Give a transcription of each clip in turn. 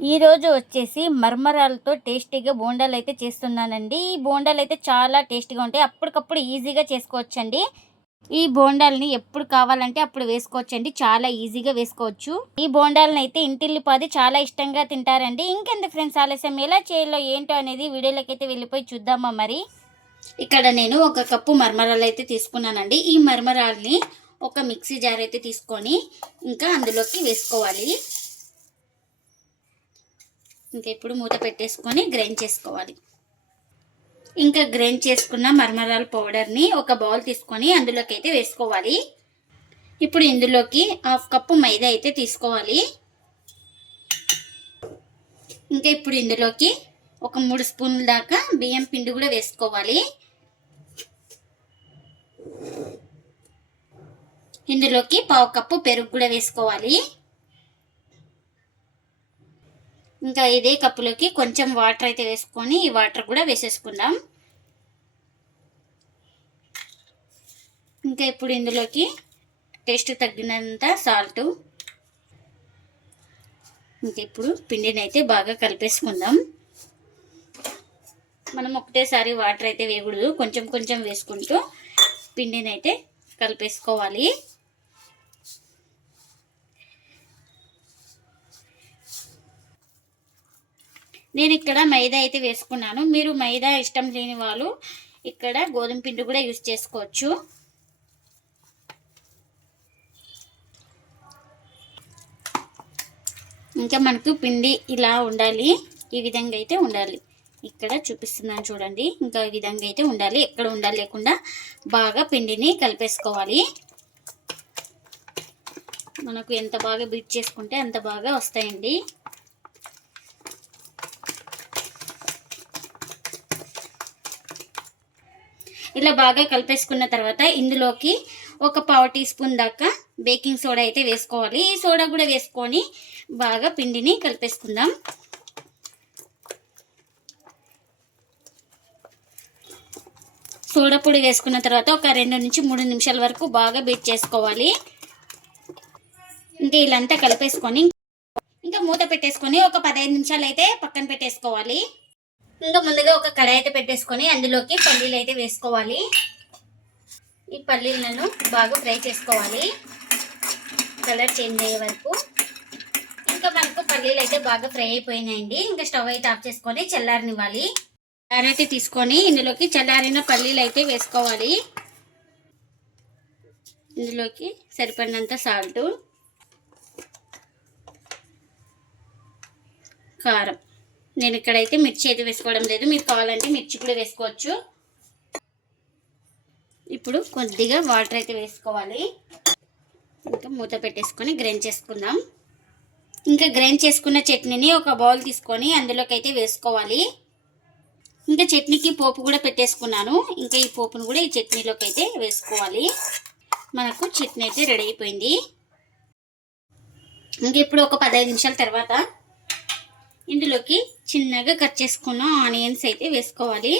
ఈరోజు వచ్చేసి మర్మరాలతో టేస్టీగా బోండాలు అయితే చేస్తున్నానండి. ఈ బోండాలు అయితే చాలా టేస్టీగా ఉంటాయి. అప్పటికప్పుడు ఈజీగా చేసుకోవచ్చండి. ఈ బోండాలని ఎప్పుడు కావాలంటే అప్పుడు వేసుకోవచ్చండి. చాలా ఈజీగా వేసుకోవచ్చు. ఈ బోండాలను అయితే ఇంటిల్లిపాది చాలా ఇష్టంగా తింటారండి. ఇంకెందుకు ఫ్రెండ్స్ ఆలస్యం? ఎలా చేయాలో ఏంటో అనేది వీడియోలోకి అయితే వెళ్ళిపోయి చూద్దామా మరి? ఇక్కడ నేను ఒక కప్పు మర్మరాలు అయితే తీసుకున్నానండి. ఈ మర్మరాల్ని ఒక మిక్సీ జార్ అయితే తీసుకొని ఇంకా అందులోకి వేసుకోవాలి. ఇంకా ఇప్పుడు మూత పెట్టేసుకొని గ్రైండ్ చేసుకోవాలి. ఇంకా గ్రైండ్ చేసుకున్న మర్మరాల పౌడర్ని ఒక బౌల్ తీసుకొని అందులోకి అయితే వేసుకోవాలి. ఇప్పుడు ఇందులోకి హాఫ్ కప్పు మైదా అయితే తీసుకోవాలి. ఇంకా ఇప్పుడు ఇందులోకి ఒక మూడు స్పూన్ల దాకా బియ్యం పిండి కూడా వేసుకోవాలి. ఇందులోకి పావు కప్పు పెరుగు కూడా వేసుకోవాలి. ఇంకా ఇదే కప్పులోకి కొంచెం వాటర్ అయితే వేసుకొని ఈ వాటర్ కూడా వేసేసుకుందాం. ఇంకా ఇప్పుడు ఇందులోకి టేస్ట్ తగ్గినంత సాల్ట్. ఇంకా ఇప్పుడు పిండిని అయితే బాగా కలిపేసుకుందాం. మనం ఒకటేసారి వాటర్ అయితే వేయకూడదు. కొంచెం కొంచెం వేసుకుంటూ పిండిని అయితే కలిపేసుకోవాలి. నేను ఇక్కడ మైదా అయితే వేసుకున్నాను. మీరు మైదా ఇష్టం లేని వాళ్ళు ఇక్కడ గోధుమ పిండి కూడా యూజ్ చేసుకోవచ్చు. ఇంకా మనకు పిండి ఇలా ఉండాలి. ఈ విధంగా అయితే ఉండాలి. ఇక్కడ చూపిస్తున్నాను చూడండి. ఇంకా ఈ విధంగా అయితే ఉండాలి. ఎక్కడ ఉండాలి లేకుండా బాగా పిండిని కలిపేసుకోవాలి. మనకు ఎంత బాగా బీట్ చేసుకుంటే అంత బాగా వస్తాయండి. ఇలా బాగా కలిపేసుకున్న తర్వాత ఇందులోకి ఒక పావు టీ స్పూన్ దాకా బేకింగ్ సోడా అయితే వేసుకోవాలి. ఈ సోడా కూడా వేసుకొని బాగా పిండిని కలిపేసుకుందాం. సోడా పొడి వేసుకున్న తర్వాత ఒక రెండు నుంచి మూడు నిమిషాల వరకు బాగా బీట్ చేసుకోవాలి. ఇంకా ఇలాంతా కలిపేసుకొని ఇంకా మూత పెట్టేసుకొని ఒక పదహైదు నిమిషాలు అయితే పక్కన పెట్టేసుకోవాలి. ఇంకా ముందుగా ఒక కడాయి అయితే పెట్టేసుకొని అందులోకి పల్లీలు అయితే వేసుకోవాలి. ఈ పల్లీలను బాగా ఫ్రై చేసుకోవాలి. కలర్ చేంజ్ అయ్యే వరకు. ఇంకా మనకు పల్లీలు అయితే బాగా ఫ్రై అయిపోయినాయండి. ఇంకా స్టవ్ అయితే ఆఫ్ చేసుకొని చల్లారనివ్వాలి. అయితే తీసుకొని ఇందులోకి చల్లారిన పల్లీలు అయితే వేసుకోవాలి. ఇందులోకి సరిపడినంత సాల్ట్ కారం. నేను ఇక్కడైతే మిర్చి అయితే వేసుకోవడం లేదు. మీరు కావాలంటే మిర్చి కూడా వేసుకోవచ్చు. ఇప్పుడు కొద్దిగా వాటర్ అయితే వేసుకోవాలి. ఇంకా మూత పెట్టేసుకొని గ్రైండ్ చేసుకుందాం. ఇంకా గ్రైండ్ చేసుకున్న చట్నీని ఒక బౌల్ తీసుకొని అందులోకి అయితే వేసుకోవాలి. ఇంకా చట్నీకి పోపు కూడా పెట్టేసుకున్నాను. ఇంకా ఈ పోపును కూడా ఈ చట్నీలోకి అయితే వేసుకోవాలి. మనకు చట్నీ అయితే రెడీ అయిపోయింది. ఇంకా ఇప్పుడు ఒక పదహైదు నిమిషాల తర్వాత ఇందులోకి చిన్నగా కట్ చేసుకున్న ఆనియన్స్ అయితే వేసుకోవాలి.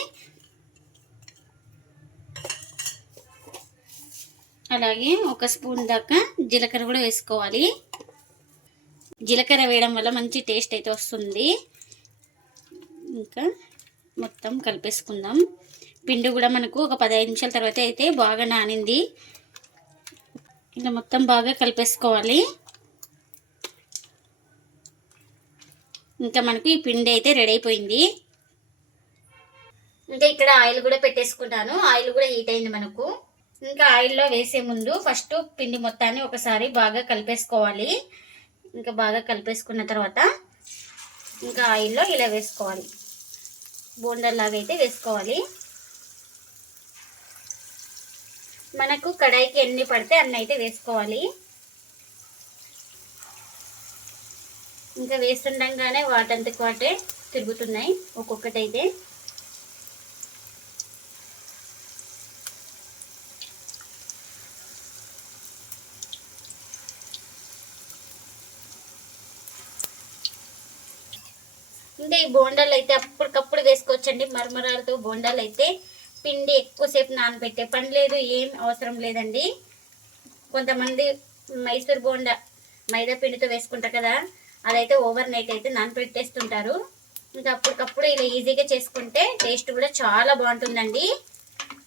అలాగే ఒక స్పూన్ దాకా జీలకర్ర కూడా వేసుకోవాలి. జీలకర్ర వేయడం వల్ల మంచి టేస్ట్ అయితే వస్తుంది. ఇంకా మొత్తం కలిపేసుకుందాం. పిండి కూడా మనకు ఒక పదహైదు నిమిషాల తర్వాత అయితే బాగా నానింది. ఇలా మొత్తం బాగా కలిపేసుకోవాలి. ఇంకా మనకు ఈ పిండి అయితే రెడీ అయిపోయింది. ఇంకా ఇక్కడ ఆయిల్ కూడా పెట్టేసుకున్నాను ఆయిల్ కూడా హీట్ అయింది మనకు. ఇంకా ఆయిల్లో వేసే ముందు ఫస్ట్ పిండి మొత్తాన్ని ఒకసారి బాగా కలిపేసుకోవాలి. ఇంకా బాగా కలిపేసుకున్న తర్వాత ఇంకా ఆయిల్లో ఇలా వేసుకోవాలి. బోండల్లాగా అయితే వేసుకోవాలి. మనకు కడాయికి ఎన్ని పడితే అన్నైతే అయితే వేసుకోవాలి. ఇంకా వేస్తుండగానే వాటంతకు వాటే తిరుగుతున్నాయి ఒక్కొక్కటైతే. ఇంకా ఈ బోండాలు అయితే అప్పటికప్పుడు వేసుకోవచ్చండి. మరమరాలతో బోండాలు అయితే పిండి ఎక్కువసేపు నానబెట్టే పని లేదు ఏం అవసరం లేదండి. కొంతమంది మైసూర్ బోండా మైదా పిండితో వేసుకుంటారు కదా అదైతే ఓవర్ నైట్ అయితే నానపెట్టేస్తుంటారు ఇంకా అప్పటికప్పుడు ఇలా ఈజీగా చేసుకుంటే టేస్ట్ కూడా చాలా బాగుంటుందండి.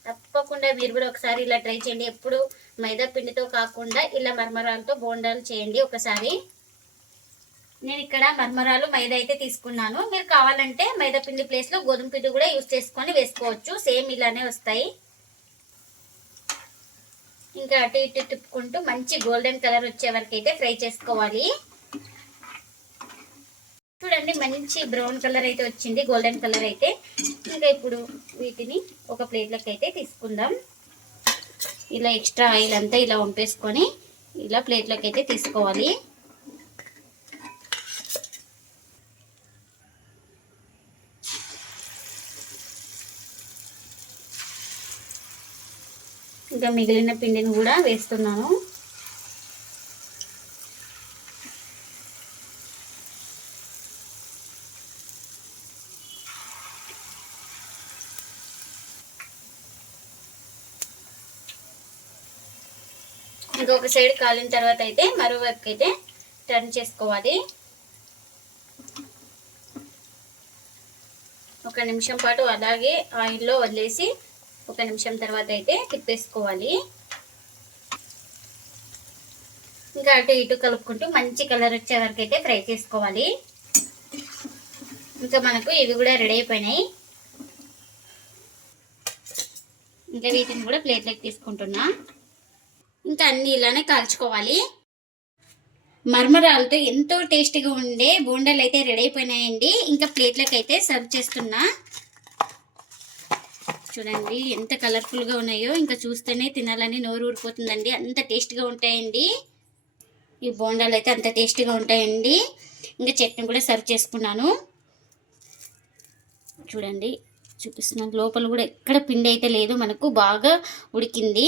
తప్పకుండా మీరు కూడా ఒకసారి ఇలా ట్రై చేయండి. ఎప్పుడు మైదా పిండితో కాకుండా ఇలా మర్మరాలతో బోండాలు చేయండి ఒకసారి. నేను ఇక్కడ మర్మరాలు మైదా అయితే తీసుకున్నాను. మీరు కావాలంటే మైదా పిండి ప్లేస్లో గోధుమ పిండి కూడా యూస్ చేసుకొని వేసుకోవచ్చు. సేమ్ ఇలానే వస్తాయి. ఇంకా అటు ఇటు తిప్పుకుంటూ మంచి గోల్డెన్ కలర్ వచ్చే వరకు అయితే ఫ్రై చేసుకోవాలి. చూడండి మంచి బ్రౌన్ కలర్ అయితే వచ్చింది గోల్డెన్ కలర్ అయితే. ఇంకా ఇప్పుడు వీటిని ఒక ప్లేట్లోకి అయితే తీసుకుందాం. ఇలా ఎక్స్ట్రా ఆయిల్ అంతా ఇలా వంపేసుకొని ఇలా ప్లేట్లోకి అయితే తీసుకోవాలి. ఇంకా మిగిలిన పిండిని కూడా వేస్తున్నాను. ఇంకొక సైడ్ కాలిన తర్వాత అయితే మరో అయితే టర్న్ చేసుకోవాలి. ఒక నిమిషం పాటు అలాగే ఆయిల్లో వదిలేసి ఒక నిమిషం తర్వాత అయితే తిప్పేసుకోవాలి. ఇంకా అటు ఇటు కలుపుకుంటూ మంచి కలర్ వచ్చే వరకు అయితే ఫ్రై చేసుకోవాలి. ఇంకా మనకు ఇవి కూడా రెడీ అయిపోయినాయి. ఇంకా వీటిని కూడా ప్లేట్లోకి తీసుకుంటున్నా. ఇంకా అన్ని ఇలానే కాల్చుకోవాలి. మర్మరాలతో ఎంతో టేస్టీగా ఉండే బోండాలు అయితే రెడీ అయిపోయినాయండి. ఇంకా ప్లేట్లోకి అయితే సర్వ్ చేస్తున్నా. చూడండి ఎంత కలర్ఫుల్గా ఉన్నాయో. ఇంకా చూస్తేనే తినాలని నోరు ఊరిపోతుందండి. అంత టేస్ట్గా ఉంటాయండి. ఈ బోండాలు అయితే అంత టేస్టీగా ఉంటాయండి. ఇంకా చట్నీ కూడా సర్వ్ చేసుకున్నాను. చూడండి చూపిస్తున్నాను. లోపల కూడా ఎక్కడ పిండి అయితే లేదు. మనకు బాగా ఉడికింది.